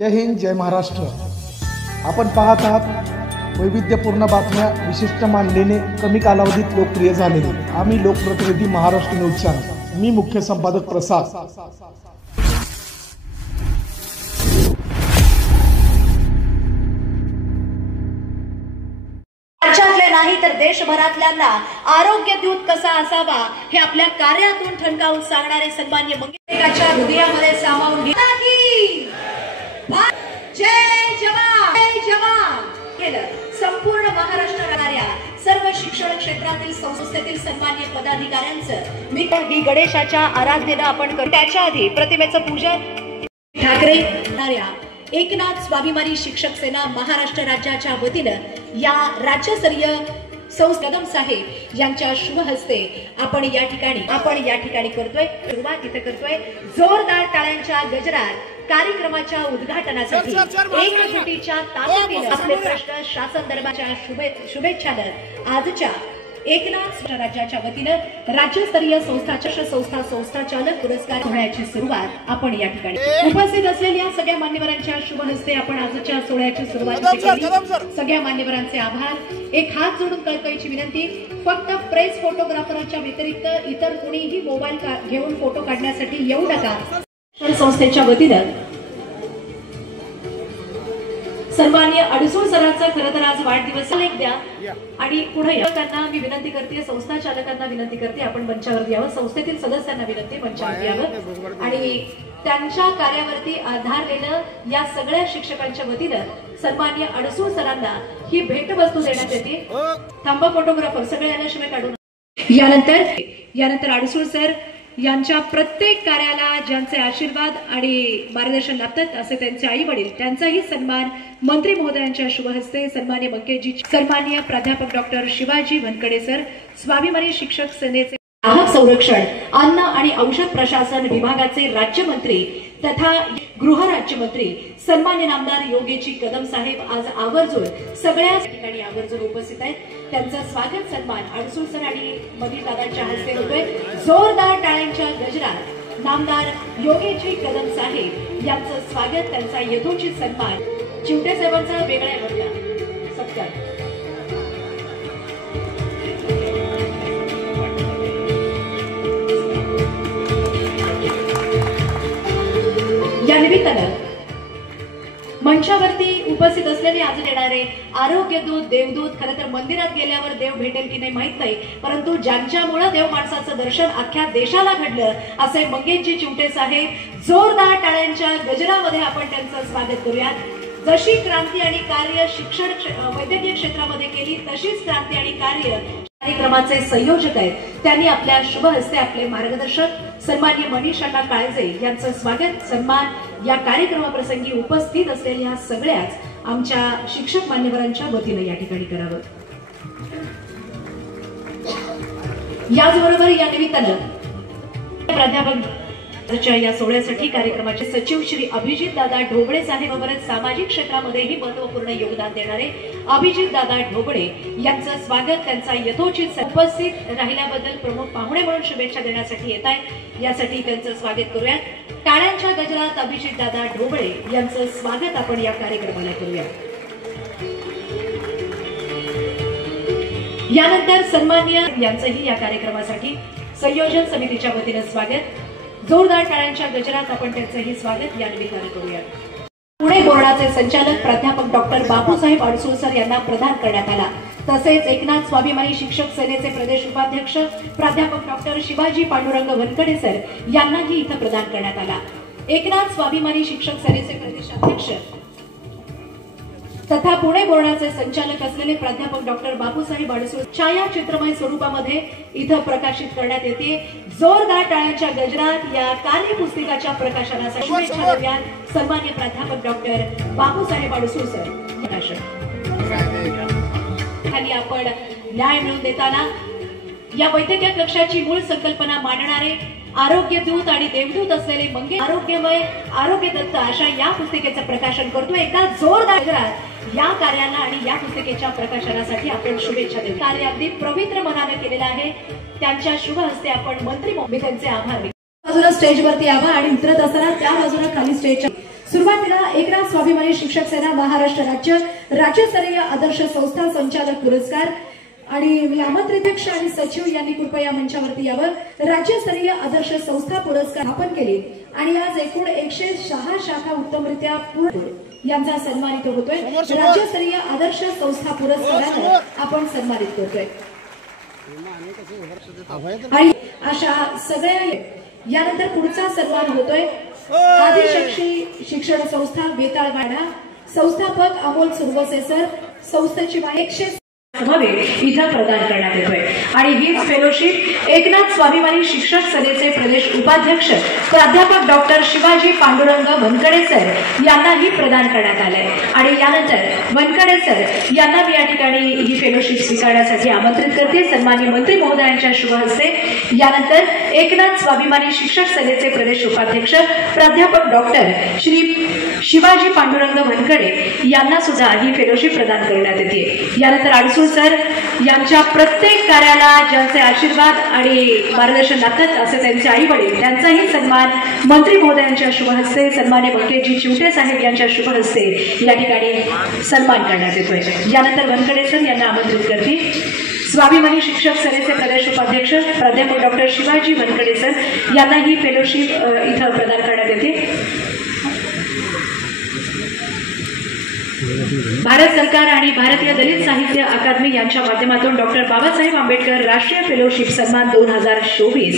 जय हिंद, जय महाराष्ट्र। आपण पाहत आहात वैविध्यपूर्ण बातम्या विशिष्ट मानलेले कमी कालावधीत लोकप्रिय झालेले आम्ही लोकप्रतिनिधी महाराष्ट्र न्यूज चॅनल। मी मुख्य संपादक प्रसाद। राज्यातल्या नाही तर देशभरातल्यांना आरोग्य दूत कसा असावा हे आपल्या कार्यातून ठणकावून सांगणारे सन्माननीय मंगेशकरांच्या हृदयामध्ये सामावून घेतात की जय जवान जय जवान केलं। संपूर्ण महाराष्ट्रातल्या सर्व शिक्षण क्षेत्रातील संस्थेतील सन्माननीय पदाधिकाऱ्यांचं मी गणेशाच्या आराधनेला आपण करू। त्याच्या आधी प्रतिमेचं पूजन ठाकरे एकनाथ स्वाभिमानी शिक्षक सेना महाराष्ट्र राज्याच्या वतीनं या राज्यस्तरीय कदम साहेब यांच्या शुभ हस्ते आपण या ठिकाणी करतोय सुरुवात इथे करतोय। जोरदार टाळ्यांच्या गजरात कार्यक्रमाच्या उद्घाटनासाठी एकजुटीच्या ताकदीने आपले प्रश्न शासन दरबारच्या शुभेच्छानं आजच्या एकनाथ राज्याच्या वतीनं राज्यस्तरीय संस्था चालक पुरस्कार सोहळ्याची सुरुवात आपण या ठिकाणी उपस्थित असलेल्या सगळ्या मान्यवरांच्या शुभ हस्ते आपण आजच्या सोहळ्याची सुरुवात केली। सगळ्या मान्यवरांचे आभार। एक हात जोडून कळकळीची विनंती, फक्त प्रेस फोटोग्राफरांच्या व्यतिरिक्त इतर कुणीही मोबाईल घेऊन फोटो काढण्यासाठी येऊ नका। संस्थेच्या वतीनं सन्माननीय अडसूळ सरांचा खरं तर आज वाढदिवस लेख द्या आणि पुढे त्यांना मी विनंती करते, संस्था चालकांना विनंती करते आपण मंचावर यावं, संस्थेतील सदस्यांना विनंती मंचावर यावं आणि त्यांच्या कार्यावरती आधारलेलं या सगळ्या शिक्षकांच्या वतीनं सन्माननीय अडसूळ सरांना ही भेटवस्तू देण्यात येते। थांबा फोटोग्राफर सगळे याशिवाय काढून यानंतर अडसूळ सर यांच्या प्रत्येक कार्याला ज्यांचे आशीर्वाद आणि मार्गदर्शन लाभतात असे त्यांचे आई वडील त्यांचाही सन्मान मंत्री महोदयांच्या शुभ हस्ते सन्माननीय मंकेशजी, सन्माननीय प्राध्यापक डॉक्टर शिवाजी वनकडे सर, स्वाभिमानी शिक्षक सेनेचे ग्राहक संरक्षण अन्न आणि औषध प्रशासन विभागाचे राज्यमंत्री तथा गृह राज्यमंत्री सन्मान्य नामदार योगेजी कदम साहेब आज आवर्जून सगळ्या ठिकाणी आवर्जून उपस्थित आहेत। त्यांचं स्वागत सन्मान अडसूळ सर आणि मधील दादांच्या हस्ते होतोय। जोरदार टाळ्यांच्या गजरात नामदार योगेजी कदम साहेब यांचं स्वागत, त्यांचा यथोचित सन्मान चिवटे साहेबांचा वेगळा वर्ग सत्कार। या निमित्तानं मंचावरती उपस्थित असलेले आज येणारे आरोग्य दूत, देवदूत, खरं तर मंदिरात गेल्यावर देव भेटेल की नाही माहित नाही, परंतु ज्यांच्यामुळे देव माणसाचं दर्शन अख्ख्या देशाला घडलं असे मंगेशजी चिवटे साहेब। जोरदार टाळ्यांच्या गजरामध्ये आपण त्यांचं स्वागत करूयात। जशी क्रांती आणि कार्य शिक्षण वैद्यकीय क्षेत्रामध्ये केली तशीच क्रांती आणि कार्य कार्यक्रमाचे संयोजक आहेत, त्यांनी आपल्या शुभ हस्ते आपले मार्गदर्शक सन्माननीय मनीषा काळजे यांचं स्वागत सन्मान या कार्यक्रमाप्रसंगी उपस्थित असलेल्या सगळ्याच आमच्या शिक्षक मान्यवरांच्या वतीने या ठिकाणी करावं। याचबरोबर या निमित्तानं प्राध्यापक या सोहळ्यासाठी कार्यक्रमाचे सचिव श्री अभिजित दादा ढोबळे साहेब बरोबर सामाजिक क्षेत्रामध्येही महत्वपूर्ण योगदान देणारे अभिजित दादा ढोबळे यांचं स्वागत, त्यांचा यथोचित उपस्थित राहिल्याबद्दल प्रमुख पाहुणे म्हणून शुभेच्छा देण्यासाठी येत आहेत, यासाठी त्यांचं स्वागत करूयात। टाळ्यांच्या गजरात अभिजित दादा ढोबळे यांचं स्वागत आपण या कार्यक्रमाला करूया। यानंतर सन्माननीय यांचंही या कार्यक्रमासाठी संयोजन समितीच्या वतीने स्वागत। जोरदार टाळ्यांच्या गजरात आपण त्यांचंही स्वागत या निमित्ताने करूया। पुणे बोर्डाचे संचालक प्राध्यापक डॉक्टर बापूसाहेब अडसूळ सर यांना प्रदान करण्यात आला। तसेच एकनाथ स्वाभिमानी शिक्षक सेनेचे प्रदेश उपाध्यक्ष प्राध्यापक डॉक्टर शिवाजी पांडुरंग वनकडे सर यांनाही इथं प्रदान करण्यात आला। एकनाथ स्वाभिमानी शिक्षक सेनेचे प्रदेशाध्यक्ष तथा पुणे बोर्डाचे संचालक असलेले प्राध्यापक डॉक्टर बापूसाहेब अडसूळ छायाचित्रमय स्वरूपामध्ये इथं प्रकाशित करण्यात येते। जोरदार टाळ्यांच्या गजरात या कार्यपुस्तिकाच्या प्रकाशनासाठी शुभेच्छा देऊयात सन्माननीय प्राध्यापक डॉक्टर बापूसाहेब अडसूळ सर। आणि आपण न्याय मिळवून देताना या वैद्यकीय कक्षाची मूळ संकल्पना मांडणारे आरोग्य दूत आणि देवदूत असलेले मंगेश आरोग्यमय आरोग्य दत्त अशा या पुस्तिकेचं प्रकाशन करतो। एका जोरदार गजरात या कार्याला आणि या पुस्तिकेच्या प्रकाशनासाठी आपण शुभेच्छा देऊ। कार्य अगदी पवित्र मनाने केलेलं आहे, त्यांच्या शुभ हस्ते आपण मंत्री त्यांचे आभार। बाजूला स्टेजवरती यावं आणि उतरत असताना त्या बाजूला खाली स्टेज सुरुवातीला एकनाथ स्वाभिमानी शिक्षक सेना महाराष्ट्र राज्यस्तरीय आदर्श संस्था संचालक पुरस्कार आणि मी आमंत्रित अध्यक्ष आणि सचिव यांनी कृपया मंचावरती यावं. राज्यस्तरीय आदर्श संस्था पुरस्कार स्थापन केले आणि आज एकूण 106 शाखा उत्तमरित्या पूर्ण यांचा सन्मानित होतोय. राज्यस्तरीय आदर्श संस्था पुरस्कारानं आपण सन्मानित करतोय आणि अशा सगळ्या यानंतर पुढचा सन्मान होतोय आदिशक्ती शिक्षण संस्था वेताळवाडा, संस्थापक अमोल सुरवसे सर, संस्थेची माहिती इथं प्रदान करण्यात येतोय. आणि ही फेलोशिप एकनाथ स्वाभिमानी शिक्षक सेनेचे प्रदेश उपाध्यक्ष प्राध्यापक डॉक्टर शिवाजी पांडुरंग वनकडे सर यांनाही प्रदान करण्यात आलंय. आणि यानंतर वनकडे सर यांना मी या ठिकाणी ही फेलोशिप स्वीकारण्यासाठी आमंत्रित करते. सन्माननीय मंत्री महोदयांच्या शुभ हस्ते यानंतर एकनाथ स्वाभिमानी शिक्षक सेनेचे प्रदेश उपाध्यक्ष प्राध्यापक डॉक्टर श्री शिवाजी पांडुरंग वनकडे यांना सुद्धा ही फेलोशिप प्रदान करण्यात येते. यानंतर अडसूळ सर यांच्या प्रत्येक कार्याला ज्यांचे आशीर्वाद आणि मार्गदर्शन लागतात असे त्यांचे आई वडील त्यांचाही सन्मान मंत्री महोदयांच्या शुभ हस्ते सन्मान्य बंकेजी चिवटे साहेब यांच्या शुभ हस्ते या ठिकाणी सन्मान करण्यात येतोय. यानंतर वनकडे सर यांना आमंत्रित करते. स्वाभिमानी शिक्षक सेनेचे प्रदेश उपाध्यक्ष प्राध्यापक डॉक्टर शिवाजी वनकडे सर यांना ही फेलोशिप इथं प्रदान करण्यात येते. भारत सरकार आणि भारतीय दलित साहित्य अकादमी यांच्या माध्यमातून डॉक्टर बाबासाहेब आंबेडकर राष्ट्रीय फेलोशिप सन्मान 2024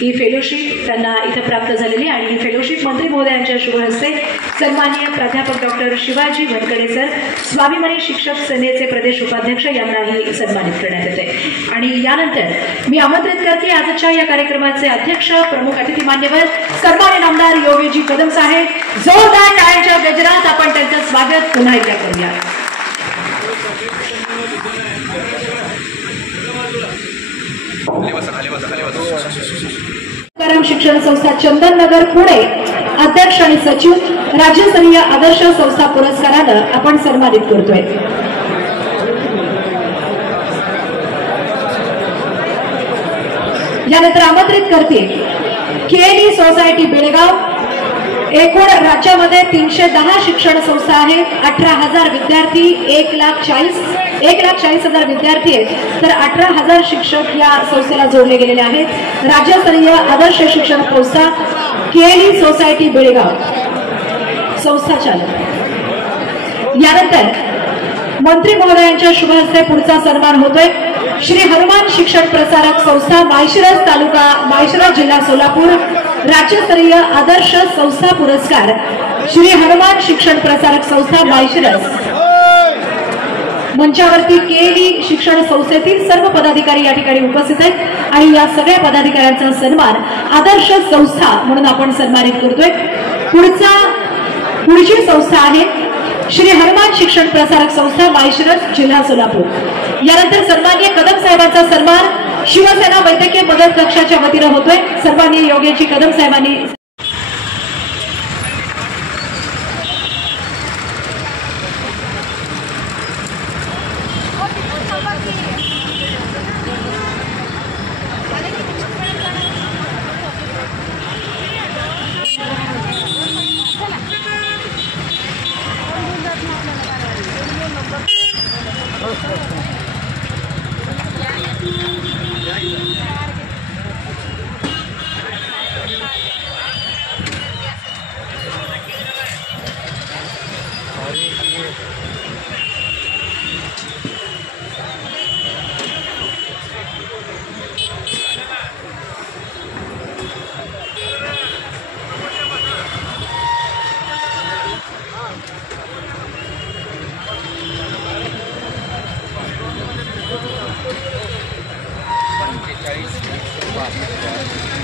ही फेलोशिप त्यांना इथं प्राप्त झालेली आणि ही फेलोशिप मंत्री महोदयांच्या शुभ हस्ते सन्माननीय प्राध्यापक डॉक्टर शिवाजी वनकडे सर स्वाभिमानी शिक्षक सेनेचे प्रदेश उपाध्यक्ष यांनाही सन्मानित करण्यात येते. आणि यानंतर मी आमंत्रित करते आजच्या या कार्यक्रमाचे अध्यक्ष प्रमुख अतिथी मान्यवर सन्माननीय आमदार योगेशजी कदम साहेब. जोरदार टाळ्यांच्या गजरात आपण त्यांचं स्वागत पुन्हा एकदा करूया. शिक्षण संस्था चंदननगर पुणे अध्यक्ष आणि सचिव राज्यस्तरीय आदर्श संस्था पुरस्कारानं आपण सन्मानित करतोय. यानंतर आमंत्रित करते केएलई सोसायटी बेळगाव. एकूण राज्यामध्ये 310 शिक्षण संस्था आहेत, 18,000 विद्यार्थी, 1,40,000 विद्यार्थी आहेत, तर 18,000 शिक्षक या संस्थेला जोडले गेलेले आहेत. राज्यस्तरीय आदर्श शिक्षण संस्था केएलई सोसायटी बेळगाव संस्था चालक. यानंतर मंत्री महोदयांच्या शुभ हस्ते पुढचा सन्मान होतोय. श्री हनुमान शिक्षण प्रसारक संस्था माळशिरस तालुका माळशिरस जिल्हा सोलापूर राज्यस्तरीय आदर्श संस्था पुरस्कार श्री हनुमान शिक्षण प्रसारक संस्था माळशिरस. मंचावरती केएलई शिक्षण संस्थेतील सर्व पदाधिकारी या ठिकाणी उपस्थित आहेत आणि या सगळ्या पदाधिकाऱ्यांचा सन्मान आदर्श संस्था म्हणून आपण सन्मानित करतोय. पुढची संस्था आहे श्री हनुमान शिक्षण प्रसारक संस्था माळशिरस जिल्हा सोलापूर. यानंतर सन्माननीय कदम साहेबांचा सन्मान शिवसेना वैद्यकीय मदत कक्षाच्या वतीनं होतोय. सन्माननीय योगेशजी कदम साहेबांनी वाह